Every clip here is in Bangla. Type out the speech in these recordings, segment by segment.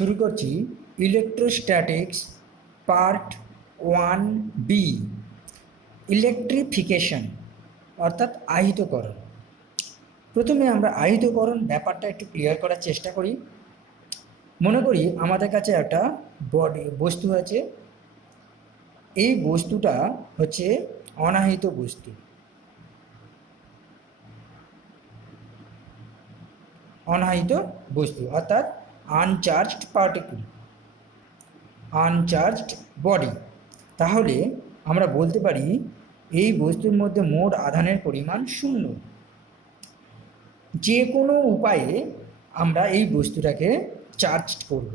শুরু করছি ইলেকট্রোস্ট্যাটিক্স পার্ট 1B ইলেকট্রিফিকেশন অর্থাৎ আহিতকরণ। প্রথমে আমরা আহিতকরণ ব্যাপারটা একটু ক্লিয়ার করার চেষ্টা করি। মনে করি আমাদের কাছে একটা বস্তু আছে, এই বস্তুটা হচ্ছে অনাহিত বস্তু। অনাহিত বস্তু অর্থাৎ আনচার্জড পার্টিকেল, আনচার্জড বডি। তাহলে আমরা বলতে পারি এই বস্তুর মধ্যে মোট আধানের পরিমাণ 0। যে কোনো উপায়ে আমরা এই বস্তুটাকে চার্জ করব।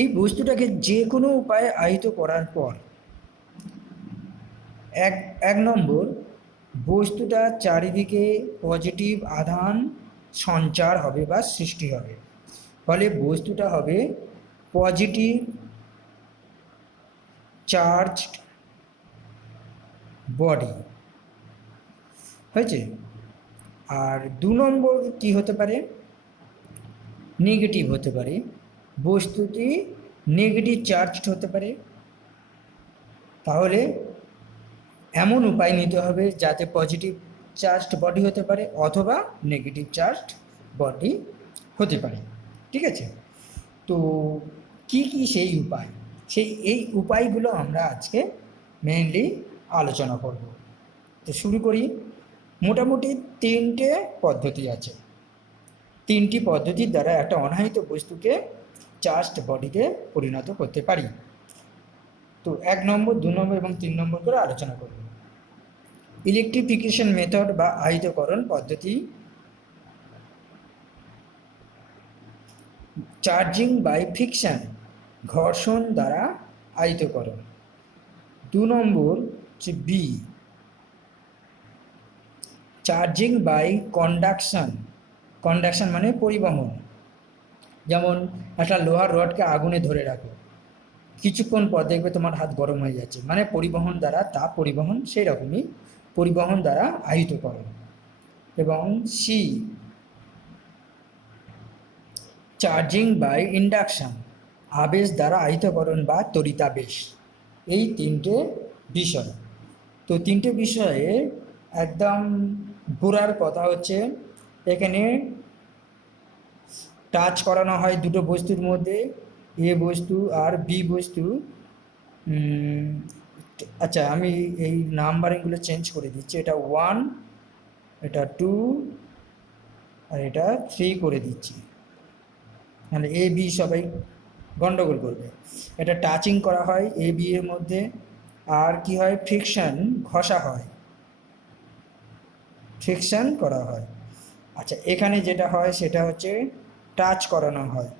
এই বস্তুটাকে যে কোনো উপায়ে আহিত করার পর এক নম্বর, বস্তুটা চারিদিকে পজিটিভ আধান সঞ্চার হবে বা সৃষ্টি হবে, ফলে বস্তুটা হবে পজিটিভ চার্জড বডি হয়েছে। আর 2 নম্বর কি হতে পারে, নেগেটিভ হতে পারে, বস্তুটি নেগেটিভ চার্জড হতে পারে। তাহলে এমন উপায় নিতে হবে যাতে পজিটিভ চার্জড বডি হতে পারে অথবা নেগেটিভ চার্জড বডি হতে পারে। ঠিক আছে, তো কি কি সেই উপায়, এই উপায়গুলো আমরা আজকে মেইনলি আলোচনা করব। তো শুরু করি। মোটামুটি 3টে পদ্ধতি আছে। 3টি পদ্ধতির দ্বারা একটা অনাহিত বস্তুকে চার্জড বডিতে পরিণত করতে পারি। তো 1 নম্বর, 2 নম্বর এবং 3 নম্বর করে আলোচনা করব। ইলেকট্রিফিকেশন মেথড বা আহিতকরণ পদ্ধতি। চার্জিং বাই ফ্রিকশন, ঘর্ষণ দ্বারা আহিতকরণ। 2 নম্বর হচ্ছে B, charging by conduction. Conduction মানে পরিবহন। যেমন একটা লোহার রডকে আগুনে ধরে রাখো, কিছুক্ষণ পর দেখবে তোমার হাত গরম হয়ে যাচ্ছে, মানে পরিবহন দ্বারা তাপ পরিবহন, সেই রকমই পরিবহন দ্বারা আহিতকরণ। এবং সি, চার্জিং বাই ইন্ডাকশন, আবেশ দ্বারা আহিতকরণ বা তড়িতাবেশ। এই 3টে বিষয়। তো 3টে বিষয়ে একদম ঘোরার কথা হচ্ছে, এখানে টাচ করানো হয় দুটো বস্তুর মধ্যে, এ বস্তু আর বি বস্তু। আচ্ছা, আমি এই নাম্বারিংগুলো চেঞ্জ করে দিচ্ছি। এটা 1, এটা 2 আর এটা 3 করে দিচ্ছি, মানে এ বি সবাই গন্ডগোল করবে। এটা টাচিং করা হয় এ বি এর মধ্যে, আর কি হয়, ফ্রিকশন, ঘষা হয়, ফ্রিকশন করা হয়। আচ্ছা, এখানে যেটা হয় সেটা হচ্ছে টাচ করানো হয়,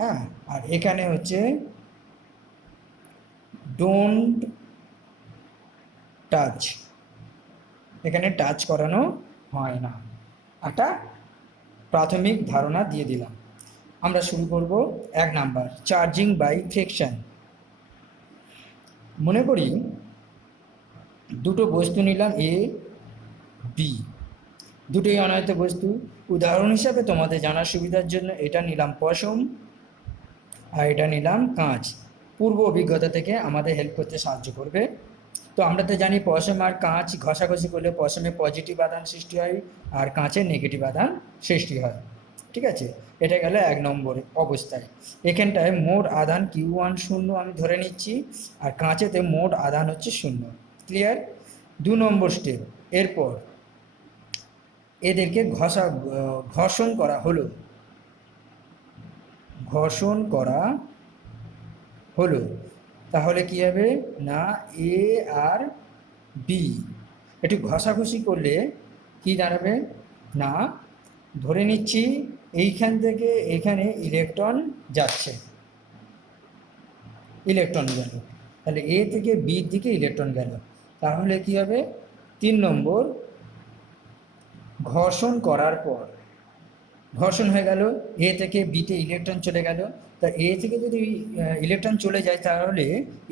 হ্যাঁ। আর এখানে হচ্ছে ডোন্ট টাচ, এখানে টাচ করানো হয় না। একটা প্রাথমিক ধারণা দিয়ে দিলাম। আমরা শুরু করব 1 নাম্বার, চার্জিং বাই ফ্রিকশন। মনে করি দুটো বস্তু নিলাম এ বি, দুটোই অনাহিত বস্তু। উদাহরণ হিসাবে তোমাদের জানার সুবিধার জন্য এটা নিলাম পশম আর এটা নিলাম কাঁচ। পূর্ব অভিজ্ঞতা থেকে আমাদের হেল্প করতে সাহায্য করবে। তো আমরা তো জানি পশম আর কাঁচ ঘষাঘষি করলে পশমে পজিটিভ আধান সৃষ্টি হয় আর কাঁচে নেগেটিভ আধান সৃষ্টি হয়। ঠিক আছে, এটা গেল 1 নম্বর অবস্থায়। এখানটায় মোট আধান Q1 0 আমি ধরে নিচ্ছি, আর কাঁচেতে মোট আধান হচ্ছে 0। ক্লিয়ার? 2 নম্বর স্টেপ, এরপর এদেরকে ঘর্ষণ করা হলো, ঘর্ষণ করা হলো। তাহলে কি হবে না, এ আর বি একটু ঘষাঘষি করলে কি দাঁড়াবে না, ধরে নিচ্ছি এইখান থেকে এখানে ইলেকট্রন যাচ্ছে, ইলেকট্রন গেল, তাহলে এ থেকে বির দিকে ইলেকট্রন গেল। তাহলে কি হবে, 3 নম্বর, ঘর্ষণ করার পর ঘর্ষণ হয়ে গেল, এ থেকে বিতে ইলেকট্রন চলে গেল। তা এ থেকে যদি ইলেকট্রন চলে যায় তাহলে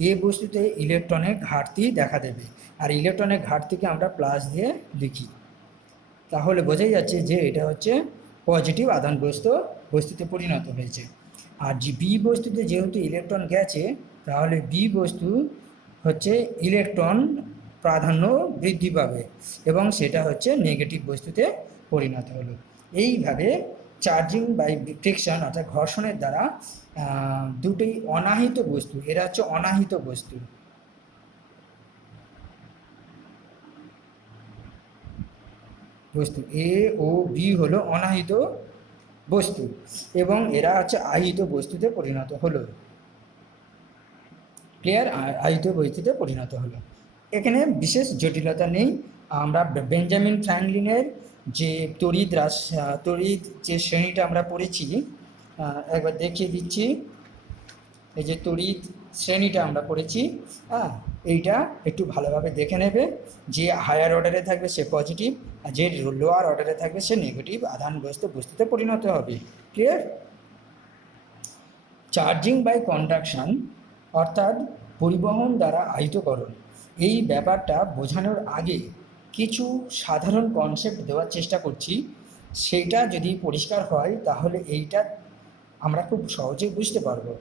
এ বস্তুতে ইলেকট্রনের ঘাটতি দেখা দেবে, আর ইলেকট্রনের ঘাটতিকে আমরা প্লাস দিয়ে লিখি। তাহলে বোঝাই যাচ্ছে যে এটা হচ্ছে পজিটিভ আধানগ্রস্ত বস্তুতে পরিণত হয়েছে। আর যে বি বস্তুতে যেহেতু ইলেকট্রন গেছে, তাহলে বি বস্তু হচ্ছে ইলেকট্রন প্রাধান্য বৃদ্ধি পাবে এবং সেটা হচ্ছে নেগেটিভ বস্তুতে পরিণত হলো। এইভাবে চার্জিং বাই ফ্রিকশন অর্থাৎ ঘর্ষণের দ্বারা দুটোই অনাহিত বস্তু, এরা হচ্ছে অনাহিত বস্তু। বস্তু এ ও বি হলো অনাহিত বস্তু এবং এরা হচ্ছে আহিত বস্তুতে পরিণত হলো। ক্লিয়ার? আহিত বস্তুতে পরিণত হলো। এখানে বিশেষ জটিলতা নেই। আমরা বেঞ্জামিন ফ্র্যাঙ্কলিনের যে তড়িৎ যে শ্রেণীটা আমরা পড়েছি, একবার দেখিয়ে দিচ্ছি। এই যে তড়িৎ শ্রেণীটা আমরা পড়েছি, এইটা একটু ভালোভাবে দেখে নেবে। যে হায়ার অর্ডারে থাকবে সে পজিটিভ, আর যে লোয়ার অর্ডারে থাকবে সে নেগেটিভ আধানগ্রস্ত বস্তুতে পরিণত হবে। ক্লিয়ার? চার্জিং বাই কন্ডাকশন অর্থাৎ পরিবহন দ্বারা আহিতকরণ, এই ব্যাপারটা বোঝানোর আগে কিছু সাধারণ কনসেপ্ট দেওয়ার চেষ্টা করছি। সেইটা যদি পরিষ্কার হয় তাহলে এইটা আমরা খুব সহজেই বুঝতে পারবো।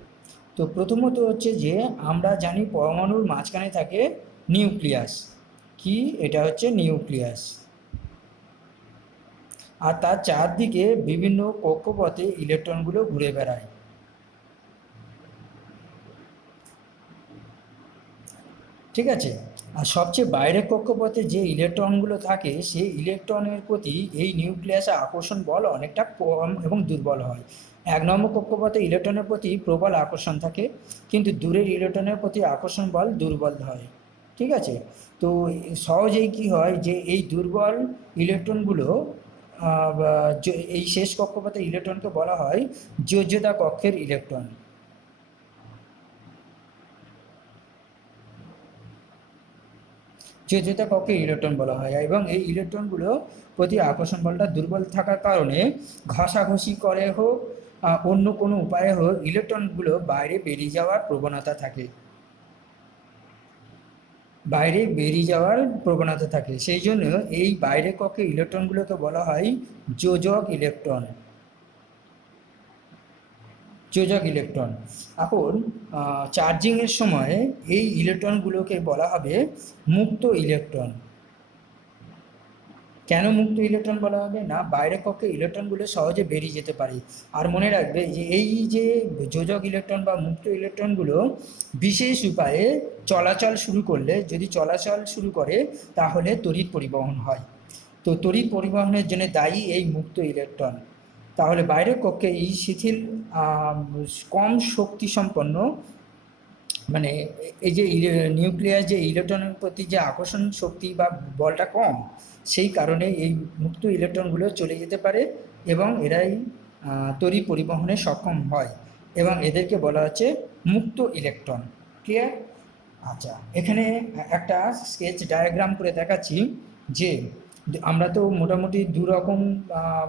তো প্রথমত হচ্ছে যে আমরা জানি পরমাণুর মাঝখানে থাকে নিউক্লিয়াস। কি? এটা হচ্ছে নিউক্লিয়াস। আর তার চারদিকে বিভিন্ন কক্ষপথে ইলেকট্রনগুলো ঘুরে বেড়ায়। ঠিক আছে? আর সবচেয়ে বাইরের কক্ষপথে যে ইলেকট্রনগুলো থাকে সেই ইলেকট্রনের প্রতি এই নিউক্লিয়াসের আকর্ষণ বল অনেকটা কম এবং দুর্বল হয়। 1 নম্বর কক্ষপথে ইলেকট্রনের প্রতি প্রবল আকর্ষণ থাকে, কিন্তু দূরের ইলেকট্রনের প্রতি আকর্ষণ বল দুর্বল হয়। ঠিক আছে? তো সহজেই কি হয় যে এই দুর্বল ইলেকট্রনগুলো এই শেষ কক্ষপথের ইলেকট্রনকে বলা হয় যোজ্যতা কক্ষের ইলেকট্রন। যোজ্যতা কক্ষে ইলেকট্রন বলা হয় এবং এই ইলেকট্রনগুলো প্রতি আকর্ষণ বলটা দুর্বল থাকার কারণে ঘষাঘষি করে হোক অন্য কোনো উপায়ে হোক ইলেকট্রনগুলো বাইরে বেরিয়ে যাওয়ার প্রবণতা থাকে। সেই জন্য এই বাইরের কক্ষে ইলেকট্রনগুলোকে বলা হয় যোজক ইলেকট্রন। এখন চার্জিংয়ের সময় এই ইলেকট্রনগুলোকে বলা হবে মুক্ত ইলেকট্রন। কেন মুক্ত ইলেকট্রন বলা হবে? না, বাইরের কক্ষে ইলেকট্রনগুলো সহজে বেরিয়ে যেতে পারে। আর মনে রাখবে যে এই যে যোজক ইলেকট্রন বা মুক্ত ইলেকট্রনগুলো বিশেষ উপায়ে চলাচল শুরু করলে, যদি চলাচল শুরু করে তাহলে তড়িৎ পরিবহন হয়। তো তড়িৎ পরিবহনের জন্য দায়ী এই মুক্ত ইলেকট্রন। তাহলে বাইরের কক্ষে এই শিথিল কম শক্তি সম্পন্ন, মানে এই যে নিউক্লিয়াস যে ইলেকট্রনের প্রতি যে আকর্ষণ শক্তি বা বলটা কম, সেই কারণে এই মুক্ত ইলেকট্রনগুলো চলে যেতে পারে এবং এরাই তড়িৎ পরিবহনে সক্ষম হয় এবং এদেরকে বলা হচ্ছে মুক্ত ইলেকট্রন। ক্লিয়ার? আচ্ছা, এখানে একটা স্কেচ ডায়াগ্রাম করে দেখাচ্ছি যে আমরা তো মোটামুটি দু রকম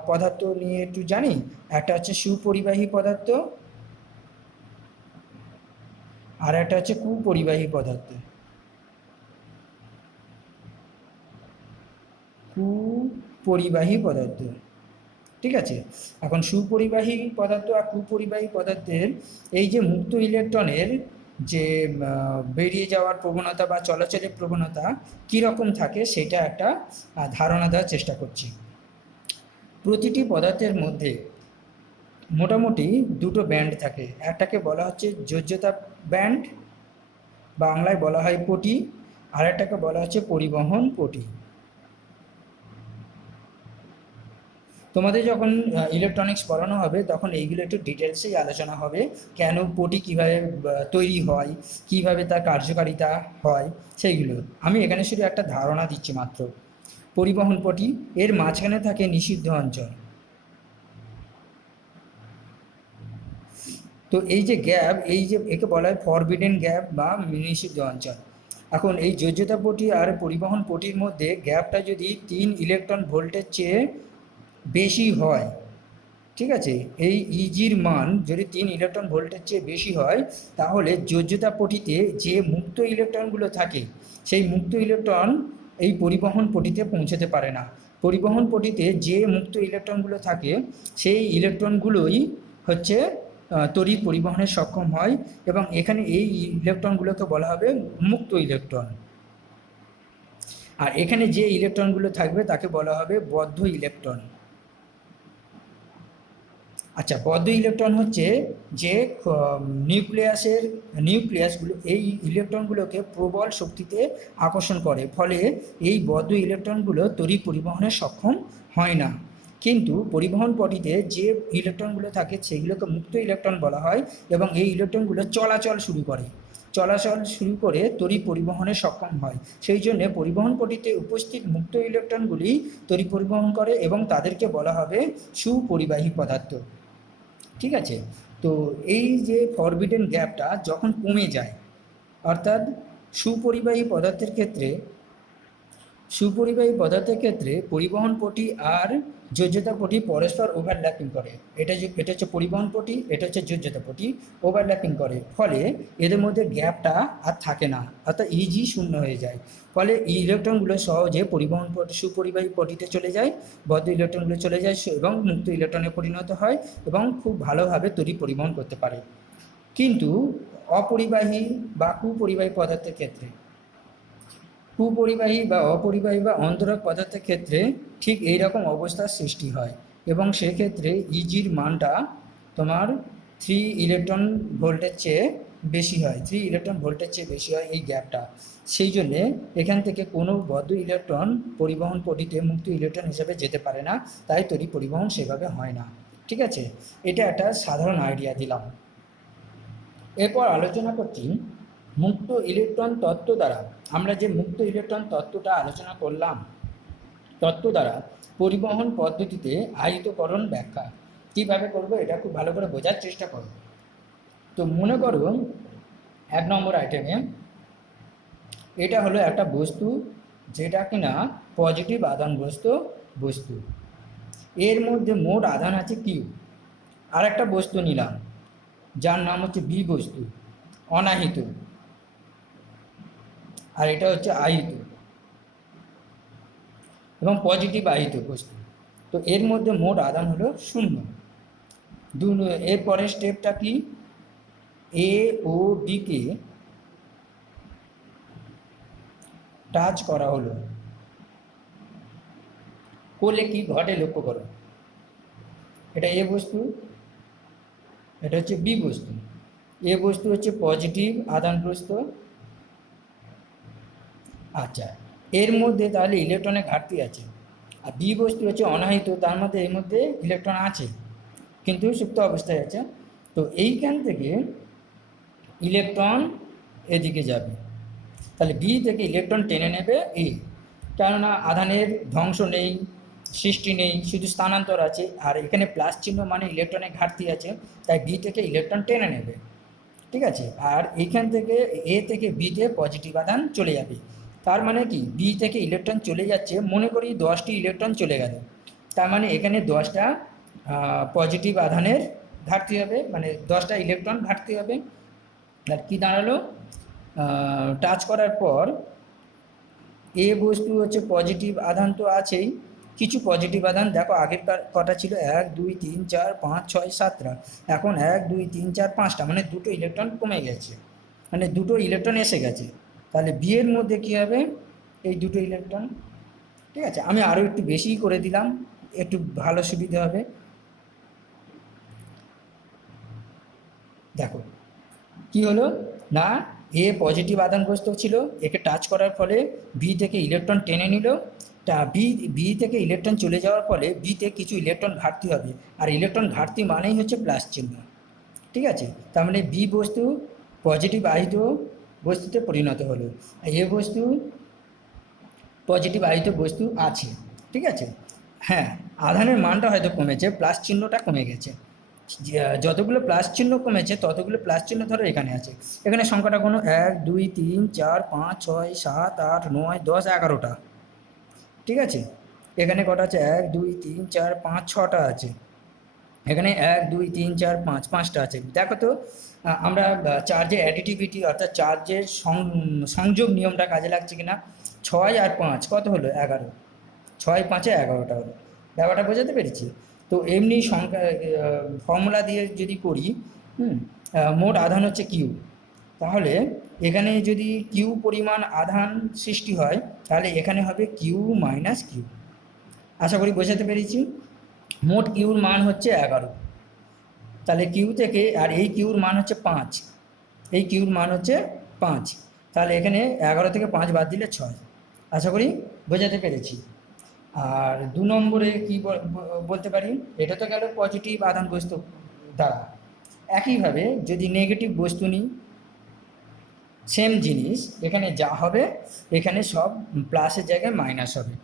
পদার্থ নিয়ে একটু জানি। একটা হচ্ছে সুপরিবাহী পদার্থ আর একটা হচ্ছে কুপরিবাহী পদার্থ। ঠিক আছে? এখন সুপরিবাহী পদার্থ আর কুপরিবাহী পদার্থের এই যে মুক্ত ইলেকট্রনের যে বেরিয়ে যাওয়ার প্রবণতা বা চলাচলের প্রবণতা কীরকম থাকে সেটা একটা ধারণা দেওয়ার চেষ্টা করছি। প্রতিটি পদার্থের মধ্যে মোটামুটি দুটো ব্যান্ড থাকে। একটাকে বলা হচ্ছে যোজ্যতা ব্যান্ড, বাংলায় বলা হয় পটি, আর একটাকে বলা হচ্ছে পরিবহন পটি। তোমাদের যখন ইলেকট্রনিক্স পড়ানো হবে তখন এইগুলো একটু ডিটেলসেই আলোচনা হবে, কেন পটি কীভাবে তৈরি হয়, কিভাবে তার কার্যকারিতা হয় সেইগুলো। আমি এখানে শুধু একটা ধারণা দিচ্ছি মাত্র। পরিবহন পটি, এর মাঝখানে থাকে নিষিদ্ধ অঞ্চল। তো এই যে গ্যাপ, এই যে একে বলা হয় ফরবিডেন গ্যাপ বা নিষিদ্ধ অঞ্চল। এখন এই যোজ্যতা পটি আর পরিবহন পটির মধ্যে গ্যাপটা যদি 3 ইলেকট্রন ভোল্টের চেয়ে বেশি হয়, ঠিক আছে, এই ইজির মান যদি 3 ইলেকট্রন ভোল্টের চেয়ে বেশি হয়, তাহলে যোজ্যতা পটিতে যে মুক্ত ইলেকট্রনগুলো থাকে সেই মুক্ত ইলেকট্রন এই পরিবহন পটিতে পৌঁছতে পারে না। পরিবহন পটিতে যে মুক্ত ইলেকট্রনগুলো থাকে সেই ইলেকট্রনগুলোই হচ্ছে তড়িৎ পরিবহনে সক্ষম হয়, এবং এখানে এই ইলেকট্রনগুলোকে বলা হবে মুক্ত ইলেকট্রন। আর এখানে যে ইলেকট্রনগুলো থাকবে তাকে বলা হবে বদ্ধ ইলেকট্রন। আচ্ছা, বদ্ধ ইলেকট্রন হচ্ছে যে নিউক্লিয়াসগুলো এই ইলেকট্রনগুলোকে প্রবল শক্তিতে আকর্ষণ করে, ফলে এই বদ্ধ ইলেকট্রনগুলো তড়িৎ পরিবহনে সক্ষম হয় না। কিন্তু পরিবহন পটিতে যে ইলেকট্রনগুলো থাকে সেগুলোকে মুক্ত ইলেকট্রন বলা হয়, এবং এই ইলেকট্রনগুলো চলাচল শুরু করে তড়িৎ পরিবহনে সক্ষম হয়। সেই জন্য পরিবহন পটিতে উপস্থিত মুক্ত ইলেকট্রনগুলি তড়িৎ পরিবহন করে এবং তাদেরকে বলা হবে সুপরিবাহী পদার্থ। ঠিক আছে, তো এই যে ফরবিডেন গ্যাপটা যখন কমে যায়, অর্থাৎ সুপরিবাহী পদার্থের ক্ষেত্রে পরিবহন পটি আর যোজ্যতা পটি পরস্পর ওভারল্যাপিং করে। এটা হচ্ছে পরিবহন পটি, এটা হচ্ছে যোজ্যতা পটি, ওভারল্যাপিং করে, ফলে এদের মধ্যে গ্যাপটা আর থাকে না, অর্থাৎ ইজি শূন্য হয়ে যায়। ফলে ইলেকট্রনগুলো সহজে সুপরিবাহী পটিতে চলে যায়, বদ্ধ ইলেকট্রনগুলো চলে যায় এবং মুক্ত ইলেকট্রনে পরিণত হয় এবং খুব ভালোভাবে তড়িৎ পরিবহন করতে পারে। কিন্তু অপরিবাহী বা কুপরিবাহী পদার্থের ক্ষেত্রে, কুপরিবাহী বা অপরিবাহী বা অন্তরক পদার্থের ক্ষেত্রে ঠিক এই রকম অবস্থার সৃষ্টি হয়, এবং সেক্ষেত্রে ইজির মানটা তোমার 3 ইলেকট্রন ভোল্টের চেয়ে বেশি হয়, 3 ইলেকট্রন ভোল্টের চেয়ে বেশি হয় এই গ্যাপটা। সেই জন্যে এখান থেকে কোনো বদ্ধ ইলেকট্রন পরিবহন পটিতে মুক্ত ইলেকট্রন হিসেবে যেতে পারে না, তাই তড়িৎ পরিবহন সেভাবে হয় না। ঠিক আছে, এটা একটা সাধারণ আইডিয়া দিলাম। এরপর আলোচনা করছি মুক্ত ইলেকট্রন তত্ত্ব দ্বারা। আমরা যে মুক্ত ইলেকট্রন তত্ত্বটা আলোচনা করলাম, তত্ত্ব দ্বারা পরিবহন পদ্ধতিতে আহিতকরণ ব্যাখ্যা কীভাবে করবো এটা খুব ভালো করে বোঝার চেষ্টা করো। তো মনে করো 1 নম্বর আইটেমে এটা হলো একটা বস্তু যেটা কিনা পজিটিভ আধানগ্রস্ত বস্তু, এর মধ্যে মোট আধান আছে কিউ। আর একটা বস্তু নিলাম যার নাম হচ্ছে বি বস্তু, অনাহিত, আর এটা হচ্ছে আহিত এবং পজিটিভ আহিত বস্তু। তো এর মধ্যে মোট আধান হলো 0। এর পরের স্টেপটা কি, এ ও বি কে টাচ করা হলো, করলে কি ঘটে লক্ষ্য করো। এটা এ বস্তু, এটা হচ্ছে বি বস্তু। এ বস্তু হচ্ছে পজিটিভ আধানগ্রস্ত। আচ্ছা, এর মধ্যে তাহলে ইলেকট্রনের ঘাটতি আছে, আর বি বস্তু হচ্ছে অনাহিত, তার মধ্যে এর মধ্যে ইলেকট্রন আছে কিন্তু সুপ্ত অবস্থায় আছে। তো এইখান থেকে ইলেকট্রন এদিকে যাবে, তাহলে বি থেকে ইলেকট্রন টেনে নেবে এ, কেননা আধানের ধ্বংস নেই, সৃষ্টি নেই, শুধু স্থানান্তর আছে, আর এখানে প্লাস চিহ্ন মানে ইলেকট্রনের ঘাটতি আছে, তাই বি থেকে ইলেকট্রন টেনে নেবে। ঠিক আছে, আর এইখান থেকে এ থেকে বিতে পজিটিভ আধান চলে যাবে। তার মানে কি, বি থেকে ইলেকট্রন চলে যাচ্ছে, মনে করি 10টি ইলেকট্রন চলে গেল, তার মানে এখানে 10টা পজিটিভ আধানের ঘাটতি হবে, মানে 10টা ইলেকট্রন ঘাটতি হবে। আর কি দাঁড়ালো, টাচ করার পর এ বস্তু হচ্ছে পজিটিভ আধান তো আছেই, কিছু পজিটিভ আধান দেখো আগের কটা ছিল 1 2 3 4 5 6 7টা, এখন 1 2 3 4 5টা, মানে 2টো ইলেকট্রন কমে গেছে, মানে 2টো ইলেকট্রন এসে গেছে। তাহলে বি এর মধ্যে কী হবে, এই 2টো ইলেকট্রন। ঠিক আছে, আমি আরও একটু বেশি করে দিলাম, একটু ভালো সুবিধা হবে। দেখো কি হলো না, এ পজিটিভ আধানগ্রস্ত ছিল, একে টাচ করার ফলে বি থেকে ইলেকট্রন টেনে নিল, বি থেকে ইলেকট্রন চলে যাওয়ার ফলে বিতে কিছু ইলেকট্রন ঘাটতি হবে, আর ইলেকট্রন ঘাটতি মানেই হচ্ছে প্লাস চিহ্ন। ঠিক আছে, তার মানে বি বস্তু পজিটিভ আহিত বস্তুতে পরিণত হলো, এ বস্তু পজিটিভ আহিত বস্তু আছে। ঠিক আছে, হ্যাঁ, আধানের মানটা হয়তো কমেছে, প্লাস চিহ্নটা কমে গেছে, যতগুলো প্লাস চিহ্ন কমেছে ততগুলো প্লাস চিহ্ন ধরো এখানে আছে, এখানে সংখ্যাটা কোনো 1 2 3 4 5 6 7 8 9 10 11টা। ঠিক আছে, এখানে কটা আছে, 1 2 3 4 5 6টা আছে, এখানে 1 2 3 4 5 5টা আছে। দেখো তো আমরা চার্জের অ্যাডিটিভিটি অর্থাৎ চার্জের সংযোগ নিয়মটা কাজে লাগছে কিনা। 6 আর 5 কত হলো, 11। 6 5 11টা হলো। ব্যাপারটা বোঝাতে পেরেছি? তো এমনি সংখ্যা ফর্মুলা দিয়ে যদি করি, মোট আধান হচ্ছে কিউ। তাহলে এখানে যদি কিউ পরিমাণ আধান সৃষ্টি হয়, তাহলে এখানে হবে কিউ মাইনাস কিউ। আশা করি বোঝাতে পেরেছি। মোট কিউর মান হচ্ছে 11, তাহলে কিউ থেকে, আর এই কিউর মান হচ্ছে 5, এই কিউর মান হচ্ছে 5, তাহলে এখানে 11 থেকে 5 বাদ দিলে 6। আশা করি বোঝাতে পেরেছি। আর 2 নম্বরে কি বলতে পারি, এটা তো গেল পজিটিভ আধান বস্তু দ্বারা। একইভাবে যদি নেগেটিভ বস্তু নিই, সেম জিনিস, এখানে যা হবে এখানে সব প্লাসের জায়গায় মাইনাস হবে।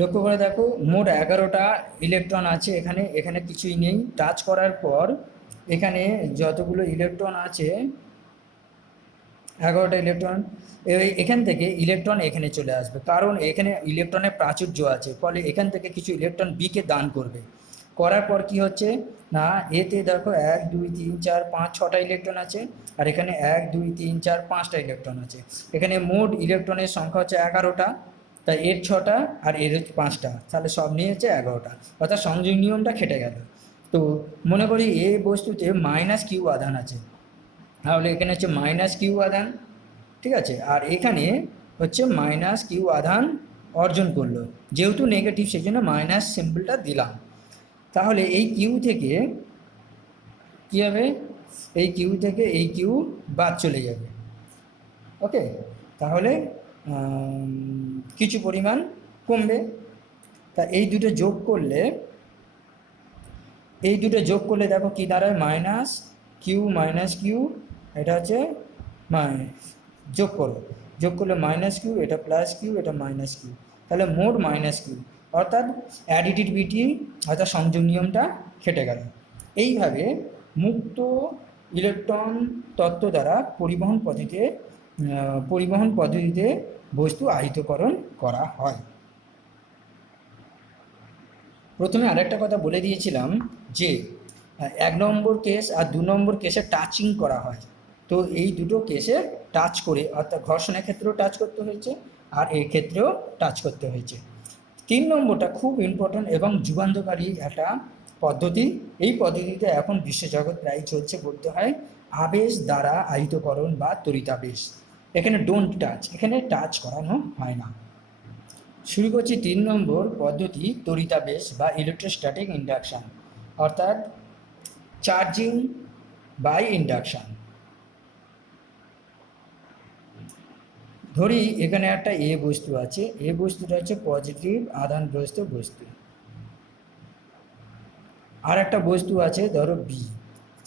লক্ষ্য করে দেখো, মোট 11টা ইলেকট্রন আছে এখানে, এখানে কিছুই নেই। টাচ করার পর এখানে যতগুলো ইলেকট্রন আছে, 11টা ইলেকট্রন, এখান থেকে ইলেকট্রন এখানে চলে আসবে, কারণ এখানে ইলেকট্রনের প্রাচুর্য আছে, ফলে এখান থেকে কিছু ইলেকট্রন বিকে দান করবে। করার পর কি হচ্ছে না, এতে দেখো 1 2 3 4 5 6টা ইলেকট্রন আছে, আর এখানে 1 2 3 4 5টা ইলেকট্রন আছে। এখানে মোট ইলেকট্রনের সংখ্যা হচ্ছে 11টা, তাই এর 6টা আর এর 5টা, তাহলে সব নিয়ে হচ্ছে 11টা, অর্থাৎ সংযোগ নিয়মটা খেটে গেল। তো মনে করি এই বস্তুতে মাইনাস কিউ আধান আছে, তাহলে এখানে হচ্ছে মাইনাস কিউ আধান, ঠিক আছে, আর এখানে হচ্ছে মাইনাস কিউ আধান অর্জন করলো, যেহেতু নেগেটিভ সেই জন্য মাইনাস সিম্বলটা দিলাম। তাহলে এই কিউ থেকে কী হবে, এই কিউ থেকে এই কিউ বাদ চলে যাবে। ওকে, তাহলে কিছু পরিমাণ কমবে। তা এই দুটো যোগ করলে, দেখো কি দাঁড়ায়, মাইনাস কিউ, এটা হচ্ছে যোগ করলে মাইনাস কিউ, এটা প্লাস কিউ, এটা মাইনাস কিউ, তাহলে মোট মাইনাস কিউ, অর্থাৎ অ্যাডিটিভিটি অর্থাৎ সংযোগ নিয়মটা খেটে গেল। এইভাবে মুক্ত ইলেকট্রন তত্ত্ব দ্বারা পরিবহন পদ্ধতিতে বস্তু আহিতকরণ করা হয়। প্রথমে আরেকটা কথা বলে দিয়েছিলাম যে 1 নম্বর কেস আর 2 নম্বর কেসে টাচিং করা হয়। তো এই দুটো কেসে টাচ করে, অর্থাৎ ঘর্ষণের ক্ষেত্রেও টাচ করতে হয়েছে আর এই ক্ষেত্রেও টাচ করতে হয়েছে। 3 নম্বরটা খুব ইম্পর্ট্যান্ট এবং যুগান্তকারী একটা পদ্ধতি। এই পদ্ধতিতে এখন বিশ্বজগৎ প্রায় চলছে বলতে হয়, আবেশ দ্বারা আহিতকরণ বা তড়িতাবেশ। এখানে ডোন্ট টাচ, এখানে টাচ করানো হয় না। শুরু করছি 3 নম্বর পদ্ধতি, তড়িতাবেশ বা ইলেকট্রোস্ট্যাটিক ইন্ডাকশান, অর্থাৎ চার্জিং বাই ইন্ডাকশান। ধরি এখানে একটা এ বস্তু আছে, এ বস্তুটা হচ্ছে পজিটিভ আধানগ্রস্ত বস্তু, আর একটা বস্তু আছে ধরো বি,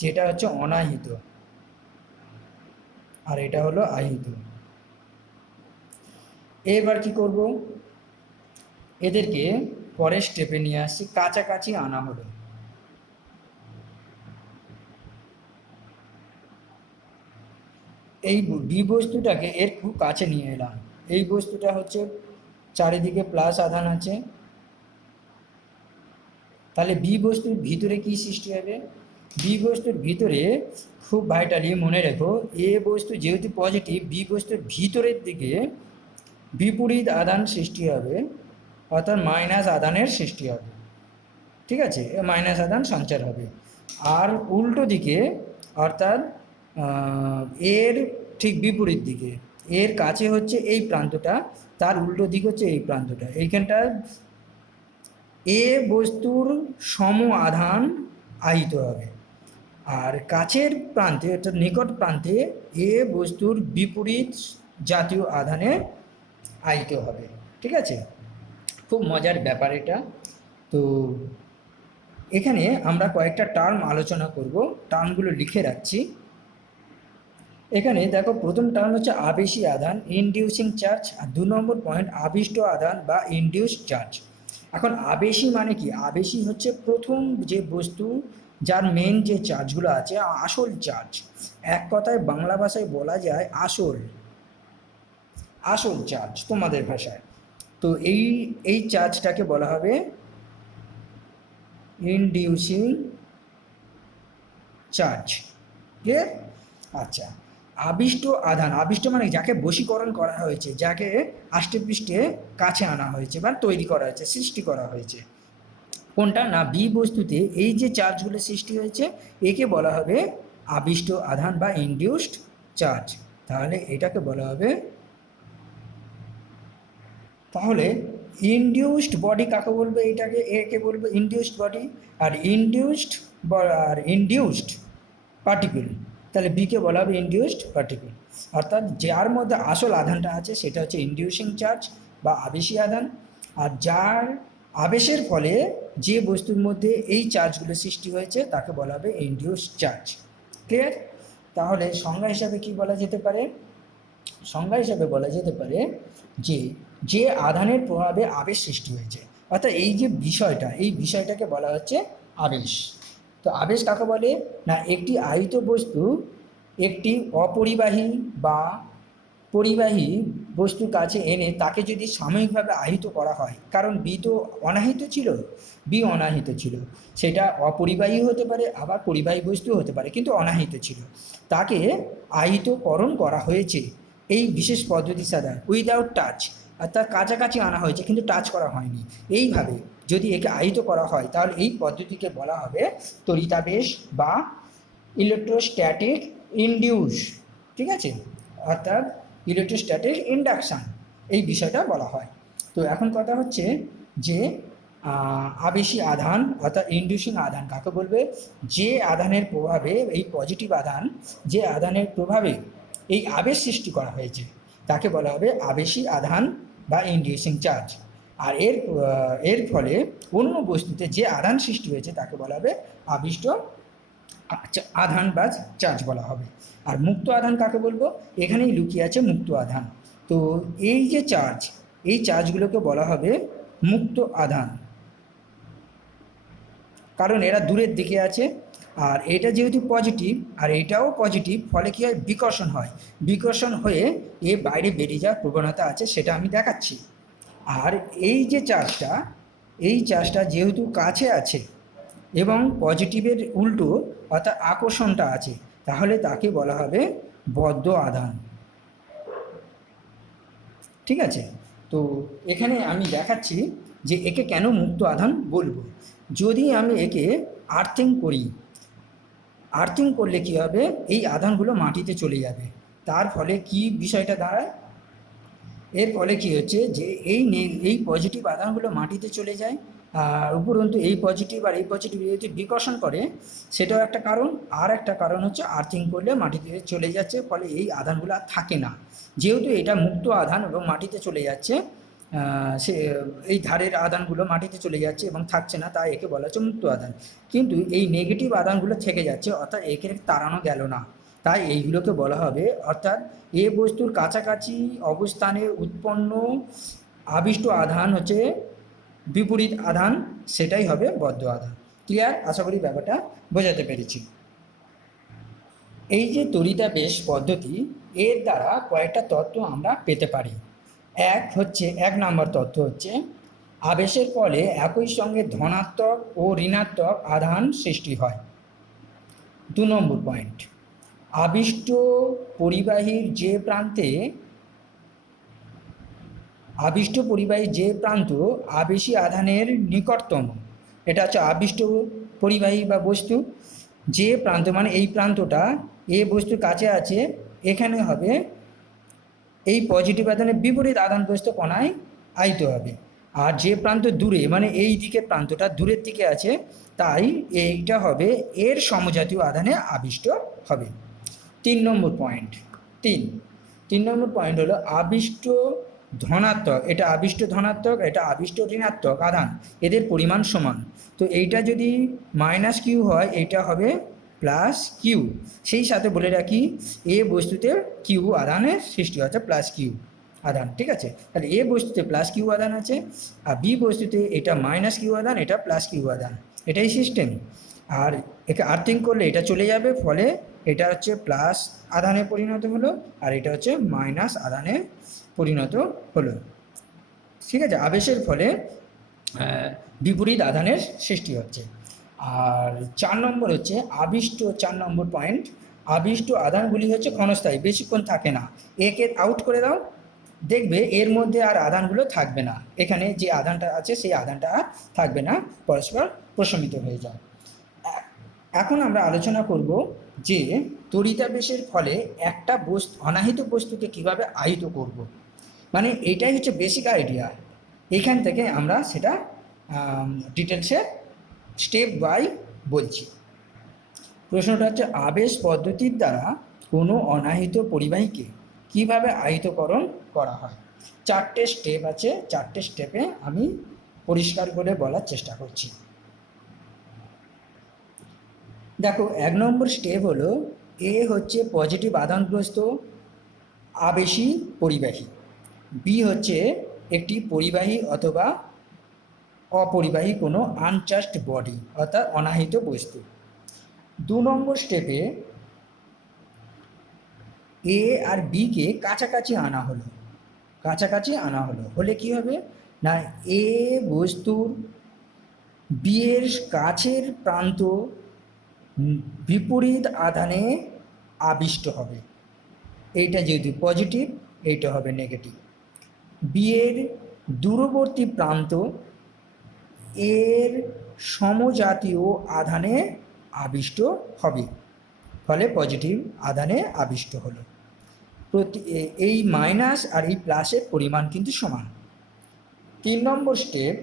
যেটা হচ্ছে অনাহিত, আর এটা হলো আহিত। এবার কি করব, এদেরকে পরের স্টেপে নিয়ে আসছি, কাছাকাছি আনা হলো। এই বি বস্তুটাকে এর খুব কাছে নিয়ে এলাম, এই বস্তুটা হচ্ছে চারিদিকে প্লাস আধান আছে, তাহলে বি বস্তুর ভিতরে কি সৃষ্টি হবে, বি বস্তুর ভিতরে খুব ভাইটালি মনে রেখো, এ বস্তু যেহেতু পজিটিভ, বি বস্তুর ভিতরের দিকে বিপরীত আধান সৃষ্টি হবে, অর্থাৎ মাইনাস আধানের সৃষ্টি হবে, ঠিক আছে, মাইনাস আধান সঞ্চার হবে। আর উল্টো দিকে, অর্থাৎ এর ঠিক বিপরীত দিকে, এর কাছে হচ্ছে এই প্রান্তটা, তার উল্টো দিক হচ্ছে এই প্রান্তটা, এইখানটা এ বস্তুর সম আধান আহিত হবে, আর কাছের প্রান্তে অর্থাৎ নিকট প্রান্তে এ বস্তুর বিপরীত জাতীয় আধানে আহিত হবে, ঠিক আছে। খুব মজার ব্যাপার এটা। তো এখানে আমরা কয়েকটা টার্ম আলোচনা করব, টার্মগুলো লিখে রাখছি। এখানে দেখো, প্রথম টার্ম হচ্ছে আবেশী আধান, ইনডিউসিং চার্জ, আর 2 নম্বর পয়েন্ট আবিষ্ট আধান বা ইনডিউসড চার্জ। এখন আবেশী মানে কি, আবেশী হচ্ছে প্রথম যে বস্তু যার মেন যে চার্জগুলো আছে, আসল চার্জ, এক কথায় বাংলা ভাষায় বলা যায় আসল চার্জ তোমাদের ভাষায়। তো এই চার্জটাকে বলা হবে ইনডিউসিং চার্জ, ক্লিয়ার? আচ্ছা, আবিষ্ট আধান, আবিষ্ট মানে যাকে বশীকরণ করা হয়েছে, যাকে আষ্টেপৃষ্ঠে কাছে আনা হয়েছে বা তৈরি করা হয়েছে, সৃষ্টি করা হয়েছে। কোনটা না, বি বস্তুতে এই যে চার্জগুলো সৃষ্টি হয়েছে একে বলা হবে আবিষ্ট আধান বা ইনডিউসড চার্জ। তাহলে এটাকে বলা হবে, তাহলে ইনডিউসড বডি কাকে বলবো, এটাকে একে বলবো ইনডিউসড বডি। আর ইনডিউসড পার্টিকেল, তাহলে বিকে বলা হবে ইনডিউসড পার্টিকেল। অর্থাৎ যার মধ্যে আসল আধানটা আছে সেটা হচ্ছে ইনডিউসিং চার্জ বা আবেশী আধান, আর যার আবেশের ফলে যে বস্তুর মধ্যে এই চার্জগুলো সৃষ্টি হয়েছে তাকে বলা হবে ইনডিউসড চার্জ। ক্লিয়ার? তাহলে সংজ্ঞা হিসাবে কি বলা যেতে পারে, সংজ্ঞা হিসাবে বলা যেতে পারে যে যে আধানের প্রভাবে আবেশ সৃষ্টি হয়েছে, অর্থাৎ এই যে বিষয়টা, এই বিষয়টাকে বলা হচ্ছে আবেশ। তো আবেশ কাকে বলে না, একটি আহিত বস্তু একটি অপরিবাহী বা পরিবাহী বস্তুর কাছে এনে তাকে যদি সাময়িকভাবে আহিত করা হয়, কারণ বি তো অনাহিত ছিল, বি অনাহিত ছিল, সেটা অপরিবাহী হতে পারে আবার পরিবাহী বস্তু হতে পারে কিন্তু অনাহিত ছিল, তাকে আহিতকরণ করা হয়েছে এই বিশেষ পদ্ধতির দ্বারা উইদাউট টাচ, অর্থাৎ কাছাকাছি আনা হয়েছে কিন্তু টাচ করা হয়নি। এইভাবে যদি একে আহিত করা হয় তাহলে এই পদ্ধতিকে বলা হবে তড়িতাবেশ বা ইলেকট্রোস্ট্যাটিক ইনডিউস। ঠিক আছে, অর্থাৎ ইলেকট্রোস্ট্যাটিক ইন্ডাকশান, এই বিষয়টা বলা হয়। তো এখন কথা হচ্ছে যে আবেশী আধান অর্থাৎ ইনডিউসিং আধান কাকে বলবে, যে আধানের প্রভাবে এই পজিটিভ আধান, যে আধানের প্রভাবে এই আবেশ সৃষ্টি করা হয়েছে তাকে বলা হবে আবেশী আধান বা ইনডিউসিং চার্জ। আর এর ফলে অন্য বস্তুতে যে আধান সৃষ্টি হয়েছে তাকে বলা হবে আবিষ্ট আধান বা চার্জ বলা হবে। আর মুক্ত আধান কাকে বলবো, এখানেই লুকিয়ে আছে মুক্ত আধান। তো এই যে চার্জ, এই চার্জগুলোকে বলা হবে মুক্ত আধান, কারণ এরা দূরের দিকে আছে। আর এটা যেহেতু পজিটিভ আর এটাও পজিটিভ, ফলে কী হয়, বিকর্ষণ হয়, বিকর্ষণ হয়ে এ বাইরে বেরিয়ে যাওয়ার প্রবণতা আছে, সেটা আমি দেখাচ্ছি। আর এই যে চার্জটা, এই চার্জটা যেহেতু কাছে আছে এবং পজিটিভের উল্টো অর্থাৎ আকর্ষণটা আছে, তাহলে তাকে বলা হবে বদ্ধ আধান। ঠিক আছে, তো এখানে আমি দেখাচ্ছি যে একে কেন মুক্ত আধান বলবো। যদি আমি একে আর্থিং করি, আর্থিং করলে কি হবে, এই আধানগুলো মাটিতে চলে যাবে, তার ফলে কি বিষয়টা দাঁড়ায়, এর ফলে কী হচ্ছে যে এই পজিটিভ আধানগুলো মাটিতে চলে যায়। আর উপরন্তু এই পজিটিভ আর এই পজিটিভ যদি বিকর্ষণ করে সেটাও একটা কারণ। আর একটা কারণ হচ্ছে আর্থিং করলে মাটিতে চলে যাচ্ছে, ফলে এই আধানগুলো আর থাকে না। যেহেতু এটা মুক্ত আধান এবং মাটিতে চলে যাচ্ছে, সে এই ধারের আধানগুলো মাটিতে চলে যাচ্ছে এবং থাকছে না, তাই একে বলা হচ্ছে মুক্ত আধান। কিন্তু এই নেগেটিভ আধানগুলো থেকে যাচ্ছে, অর্থাৎ একে তাড়ানো গেল না, তাই এইগুলোকে বলা হবে, অর্থাৎ এ বস্তুর কাছাকাছি অবস্থানে উৎপন্ন আবিষ্ট আধান হচ্ছে বিপরীত আধান, সেটাই হবে বদ্ধ আধান। ক্লিয়ার? আশা করি ব্যাপারটা বোঝাতে পেরেছি। এই যে তড়িতাবেশ পদ্ধতি, এর দ্বারা কয়েকটা তত্ত্ব আমরা পেতে পারি। এক নম্বর তত্ত্ব হচ্ছে আবেশের ফলে একই সঙ্গে ধনাত্মক ও ঋণাত্মক আধান সৃষ্টি হয়। 2 নম্বর পয়েন্ট, আবিষ্ট পরিবাহীর যে প্রান্ত আবেশী আধানের নিকটতম, এটা হচ্ছে আবিষ্ট পরিবাহী বা বস্তু, যে প্রান্ত মানে এই প্রান্তটা এ বস্তুর কাছে আছে, এখানে হবে এই পজিটিভ আধানের বিপরীত আধানগ্রস্ত কণায় আহিত হবে। আর যে প্রান্ত দূরে মানে এই দিকের প্রান্তটা দূরের দিকে আছে, তাই এইটা হবে এর সমজাতীয় আধানে আবিষ্ট হবে। 3 নম্বর পয়েন্ট, 3 নম্বর পয়েন্ট হলো আবিষ্ট ধনাত্মক, এটা আবিষ্ট ধনাত্মক, এটা আবিষ্ট ঋণাত্মক আধান, এদের পরিমাণ সমান। তো এইটা যদি মাইনাস কিউ হয়, এইটা হবে প্লাস কিউ। সেই সাথে বলে রাখি এ বস্তুতে কিউ আধানের সৃষ্টি হচ্ছে, প্লাস কিউ আধান। ঠিক আছে, তাহলে এ বস্তুতে প্লাস কিউ আধান আছে, আর বি বস্তুতে এটা মাইনাস কিউ আধান, এটা প্লাস কিউ আধান, এটাই সিস্টেম। আর একে আর্থিং করলে এটা চলে যাবে, ফলে এটা হচ্ছে প্লাস আধানে পরিণত হলো, আর এটা হচ্ছে মাইনাস আধানে পরিণত হলো। ঠিক আছে, আবেশের ফলে বিপরীত আধানের সৃষ্টি হচ্ছে। আর 4 নম্বর হচ্ছে আবিষ্ট, 4 নম্বর পয়েন্ট, আবিষ্ট আধানগুলি হচ্ছে ক্ষণস্থায়ী, বেশিক্ষণ থাকে না। একে আউট করে দাও, দেখবে এর মধ্যে আর আধানগুলো থাকবে না, এখানে যে আধানটা আছে সেই আধানটা আর থাকবে না, পরস্পর প্রশমিত হয়ে যায়। এখন আমরা আলোচনা করব যে তড়িতাবেশের ফলে একটা বস্তু, অনাহিত বস্তুকে কিভাবে আহিত করব। মানে এটাই হচ্ছে বেসিক আইডিয়া। এইখান থেকে আমরা সেটা ডিটেলসে স্টেপ বাই বলছি। প্রশ্নটা হচ্ছে আবেশ পদ্ধতির দ্বারা কোনো অনাহিত পরিবাহীকে কিভাবে আহিতকরণ করা হয়। 4টে স্টেপ আছে, 4টে স্টেপে আমি পরিষ্কার করে বলার চেষ্টা করছি। দেখো, 1 নম্বর স্টেপ হলো, এ হচ্ছে পজিটিভ আধানগ্রস্ত আবেশী পরিবাহী, বি হচ্ছে একটি পরিবাহী অথবা অপরিবাহী কোনো আনচার্জড বডি অর্থাৎ অনাহিত বস্তু। 2 নম্বর স্টেপে এ আর বিকে কাছাকাছি আনা হলো, কাছাকাছি আনা হলো, হলে কি হবে না, এ বস্তুর বি এর কাছের প্রান্ত বিপরীত আধানে আবিষ্ট হবে। এইটা যেহেতু পজিটিভ, এইটা হবে নেগেটিভ। বি এর দূরবর্তী প্রান্ত এর সমজাতীয় আধানে আবিষ্ট হবে, ফলে পজিটিভ আধানে আবিষ্ট হলো। এই মাইনাস আর এই প্লাসের পরিমাণ কিন্তু সমান। 3 নম্বর স্টেপ,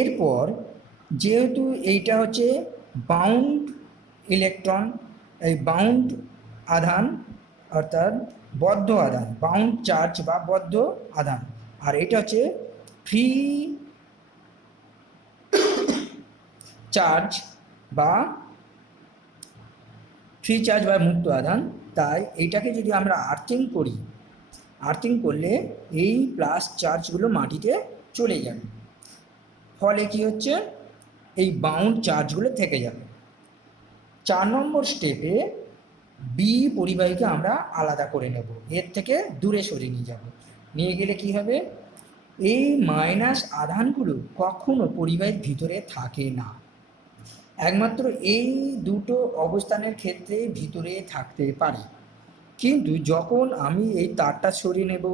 এরপর যেহেতু এইটা হচ্ছে বাউন্ড ইলেকট্রন, এই বাউন্ড আধান অর্থাৎ বদ্ধ আধান, বাউন্ড চার্জ বা বদ্ধ আধান, আর এটা হচ্ছে ফ্রি চার্জ বা মুক্ত আধান, তাই এইটাকে যদি আমরা আর্থিং করি, আর্থিং করলে এই প্লাস চার্জগুলো মাটিতে চলে যাবে, ফলে কি হচ্ছে এই বাউন্ড চার্জগুলো থেকে যাবে। 4 নম্বর স্টেপে বি পরিবাহীকে আমরা আলাদা করে নেব, এর থেকে দূরে সরিয়ে নিয়ে যাব। নিয়ে গেলে কি হবে, এই মাইনাস আধানগুলো কখনো পরিবাহীর ভিতরে থাকে না, একমাত্র এই দুটো অবস্থানের ক্ষেত্রে ভিতরে থাকতে পারে। কিন্তু যখন আমি এই তারটা সরিয়ে নেব,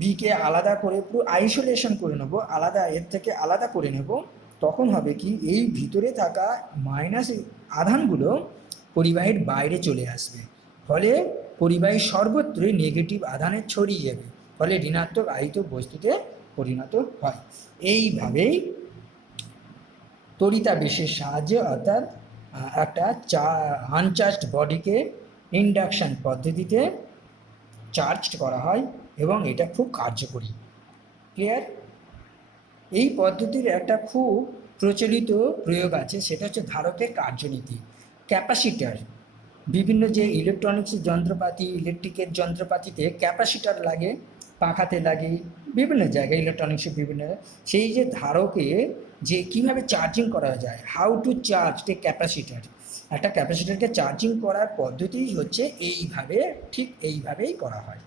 বিকে আলাদা করে পুরো আইসোলেশন করে নেব, আলাদা, এর থেকে আলাদা করে নেব, তখন হবে কি এই ভিতরে থাকা মাইনাস আধানগুলো পরিবাহীর বাইরে চলে আসবে, ফলে পরিবাহী সর্বত্রই নেগেটিভ আধানে ছড়িয়ে যাবে, ফলে ঋণাত্মক আহিত বস্তুতে পরিণত হয়। এইভাবেই তড়িতাবেশের সাহায্যে অর্থাৎ একটা আনচার্জড বডিকে ইন্ডাকশন পদ্ধতিতে চার্জ করা হয় এবং এটা খুব কার্যকরী। ক্লিয়ার? এই পদ্ধতির একটা খুব প্রচলিত প্রয়োগ আছে, সেটা হচ্ছে ধারকের কার্যনীতি। ক্যাপাসিটার, বিভিন্ন যে ইলেকট্রনিক্স যন্ত্রপাতি, ইলেকট্রিকের যন্ত্রপাতিতে ক্যাপাসিটার লাগে, পাখাতে লাগে, বিভিন্ন জায়গায় ইলেকট্রনিক্সের বিভিন্ন, সেই যে ধারকে যে কীভাবে চার্জিং করা যায়, how to charge A capacitor, একটা ক্যাপাসিটারকে চার্জিং করার পদ্ধতি হচ্ছে এইভাবে, ঠিক এইভাবেই করা হয়।